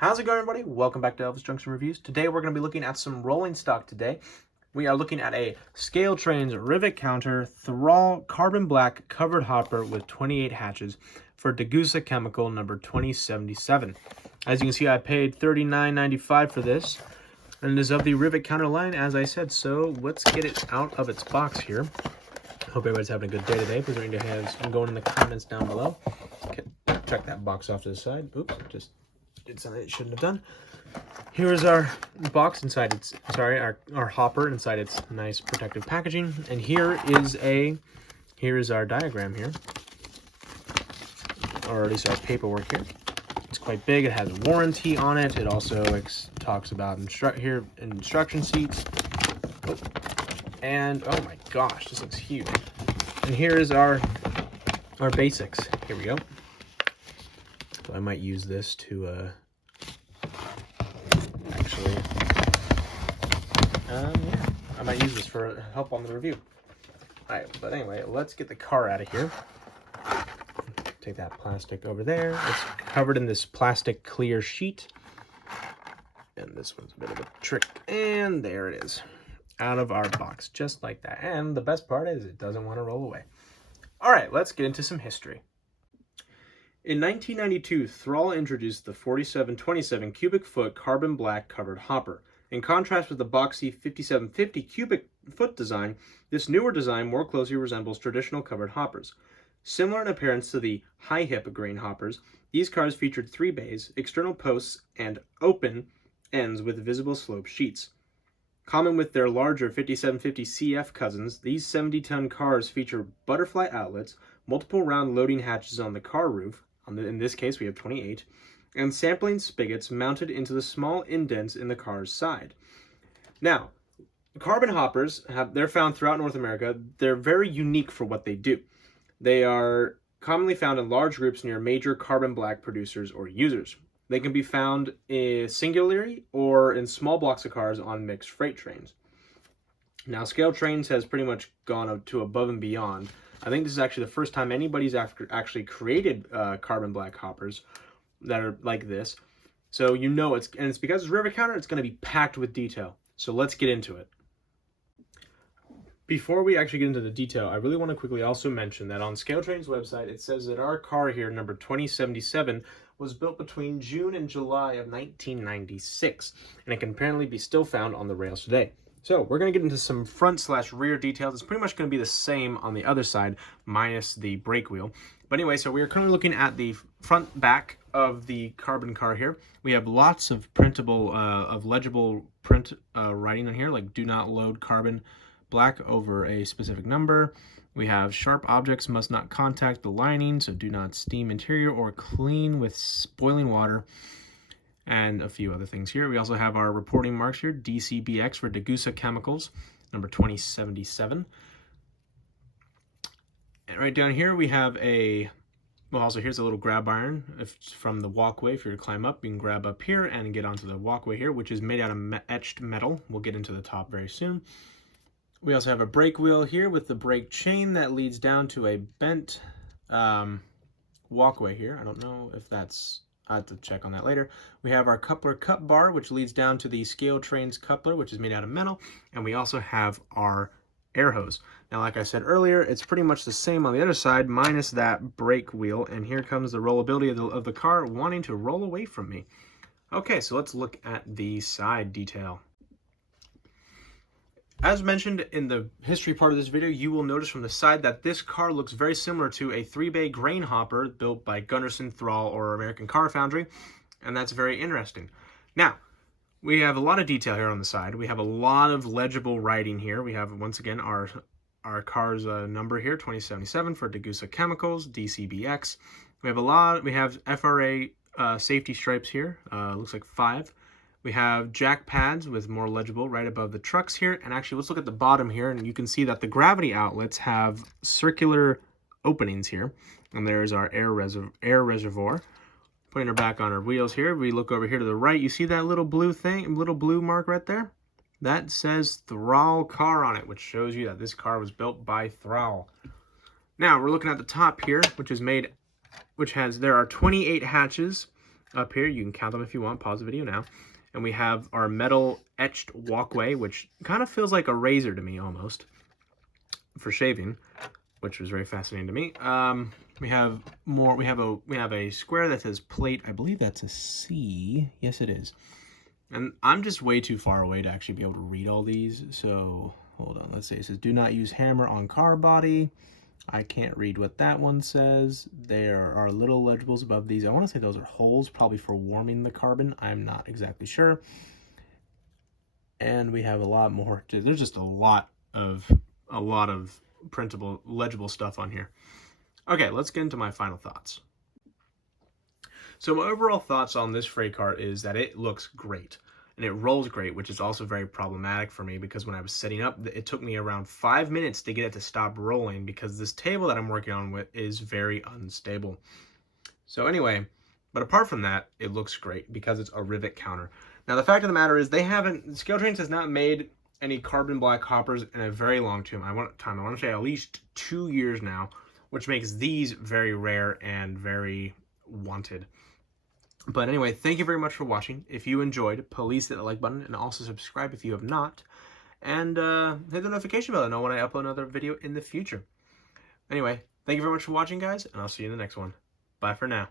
How's it going, everybody? Welcome back to Elvis Junction Reviews. Today we're going to be looking at some rolling stock today. We are looking at a ScaleTrains rivet counter Thrall carbon black covered hopper with 28 hatches for Degussa Chemical number 2077. As you can see, I paid $39.95 for this, and it is of the rivet counter line, as I said. So let's get it out of its box here. Hope everybody's having a good day today. Please don't forget to have some going in the comments down below. Okay, check that box off to the side. Oops, just did something it shouldn't have done. Here is our box inside its, our hopper inside its nice protective packaging. And here is our diagram here, or at least our paperwork here. It's quite big. It has a warranty on it. It also talks about instruction sheets. Oh. And oh my gosh, this looks huge. And here is our basics. Here we go. So I might use this to yeah, I might use this for help on the review. Alright, but anyway, let's get the car out of here. Take that plastic over there. It's covered in this plastic clear sheet. And this one's a bit of a trick. And there it is. Out of our box, just like that. And the best part is it doesn't want to roll away. Alright, let's get into some history. In 1992, Thrall introduced the 4727 cubic foot carbon black covered hopper. In contrast with the boxy 5750 cubic foot design, this newer design more closely resembles traditional covered hoppers. Similar in appearance to the high hip grain hoppers, these cars featured 3 bays, external posts, and open ends with visible slope sheets. Common with their larger 5750 CF cousins, these 70-ton cars feature butterfly outlets, multiple round loading hatches on the car roof, in this case we have 28, and sampling spigots mounted into the small indents in the car's side. Now, carbon hoppers, they're found throughout North America. They're very unique for what they do. They are commonly found in large groups near major carbon black producers or users. They can be found singularly or in small blocks of cars on mixed freight trains. Now, ScaleTrains has pretty much gone up to above and beyond. I think this is actually the first time anybody's actually created carbon black hoppers that are like this. So you know it's because it's rivet counter, it's going to be packed with detail. So let's get into it. Before we actually get into the detail, I really want to quickly also mention that on ScaleTrains' website, it says that our car here, number 2077, was built between June and July of 1996, and it can apparently be still found on the rails today. So we're going to get into some front/rear details. It's pretty much going to be the same on the other side, minus the brake wheel. But anyway, so we are currently looking at the front back of the carbon car here. We have lots of printable, legible print writing on here, like do not load carbon black over a specific number. We have sharp objects must not contact the lining, so do not steam interior or clean with boiling water, and a few other things here. We also have our reporting marks here, DCBX for Degussa Chemicals, number 2077. And right down here we have also here's a little grab iron from the walkway. If you're to climb up, you can grab up here and get onto the walkway here, which is made out of etched metal. We'll get into the top very soon. We also have a brake wheel here with the brake chain that leads down to a bent walkway here. I don't know if that's, I'll have to check on that later. We have our coupler cup bar, which leads down to the ScaleTrains coupler, which is made out of metal. And we also have our air hose. Now, like I said earlier, it's pretty much the same on the other side, minus that brake wheel. And here comes the rollability of the car wanting to roll away from me. Okay, so let's look at the side detail. As mentioned in the history part of this video, you will notice from the side that this car looks very similar to a 3-bay grain hopper built by Gunderson, Thrall, or American Car Foundry, and that's very interesting. Now, we have a lot of detail here on the side. We have a lot of legible writing here. We have, once again, our car's number here, 2077 for Degussa Chemicals, DCBX. We have FRA safety stripes here, looks like 5. We have jack pads with more legible right above the trucks here. And actually, let's look at the bottom here, and you can see that the gravity outlets have circular openings here. And there's our air reservoir. Putting her back on our wheels here, we look over here to the right. You see that little blue mark right there? That says Thrall car on it, which shows you that this car was built by Thrall. Now, we're looking at the top here, there are 28 hatches. Up here, you can count them if you want. Pause the video now. And we have our metal etched walkway, which kind of feels like a razor to me almost, for shaving, which was very fascinating to me. We have more. We have a square that says plate. I believe that's a C. Yes, it is. And I'm just way too far away to actually be able to read all these. So hold on. Let's see. It says do not use hammer on car body. I can't read what that one says. There are little legibles above these. I want to say those are holes, probably for warming the carbon. I'm not exactly sure. And we have a lot more. There's just a lot of printable, legible stuff on here. Okay, let's get into my final thoughts. So my overall thoughts on this freight car is that it looks great. And it rolls great, which is also very problematic for me because when I was setting up, it took me around 5 minutes to get it to stop rolling because this table that I'm working on with is very unstable. So anyway, but apart from that, it looks great because it's a rivet counter. Now the fact of the matter is ScaleTrains has not made any carbon black hoppers in a very long time. I want to say at least 2 years now, which makes these very rare and very wanted. But anyway, thank you very much for watching. If you enjoyed, please hit the like button and also subscribe if you have not. And hit the notification bell to know when I upload another video in the future. Anyway, thank you very much for watching, guys, and I'll see you in the next one. Bye for now.